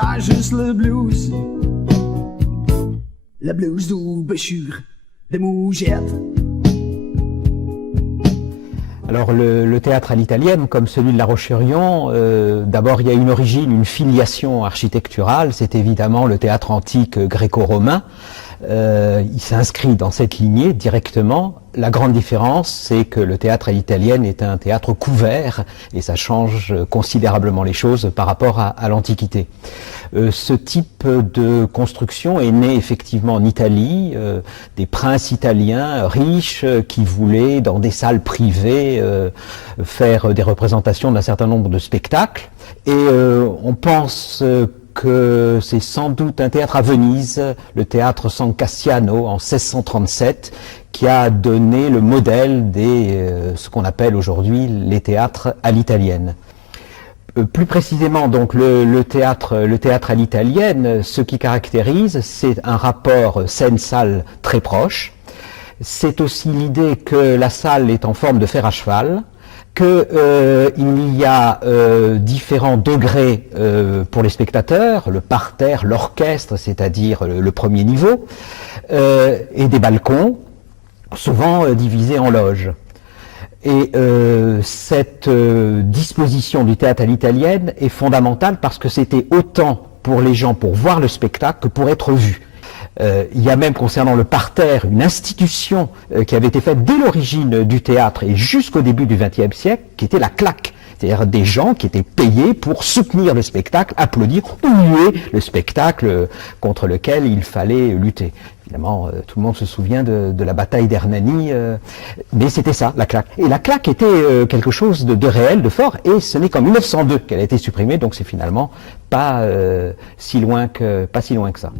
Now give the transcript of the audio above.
t'as juste le blues du béchure des mougettes. Alors le théâtre à l'italienne, comme celui de La Roche-sur-Yon, d'abord il y a une origine, une filiation architecturale, c'est évidemment le théâtre antique gréco-romain. Il s'inscrit dans cette lignée directement. La grande différence, c'est que le théâtre à l'italienne est un théâtre couvert et ça change considérablement les choses par rapport à l'Antiquité. Ce type de construction est né effectivement en Italie, des princes italiens riches qui voulaient dans des salles privées faire des représentations d'un certain nombre de spectacles. Et on pense que c'est sans doute un théâtre à Venise, le théâtre San Cassiano en 1637, qui a donné le modèle des ce qu'on appelle aujourd'hui les théâtres à l'italienne. Plus précisément, donc le théâtre à l'italienne, ce qui caractérise, c'est un rapport scène-salle très proche. C'est aussi l'idée que la salle est en forme de fer à cheval, qu'il y a différents degrés pour les spectateurs, le parterre, l'orchestre, c'est-à-dire le premier niveau, et des balcons, souvent divisés en loges. Et cette disposition du théâtre à l'italienne est fondamentale parce que c'était autant pour les gens pour voir le spectacle que pour être vu. Il y a même concernant le parterre une institution qui avait été faite dès l'origine du théâtre et jusqu'au début du XXe siècle, qui était la claque. C'est-à-dire des gens qui étaient payés pour soutenir le spectacle, applaudir ou huer le spectacle contre lequel il fallait lutter. Évidemment, tout le monde se souvient de la bataille d'Hernani, mais c'était ça, la claque. Et la claque était quelque chose de réel, de fort, et ce n'est qu'en 1902 qu'elle a été supprimée, donc c'est finalement pas si loin que ça.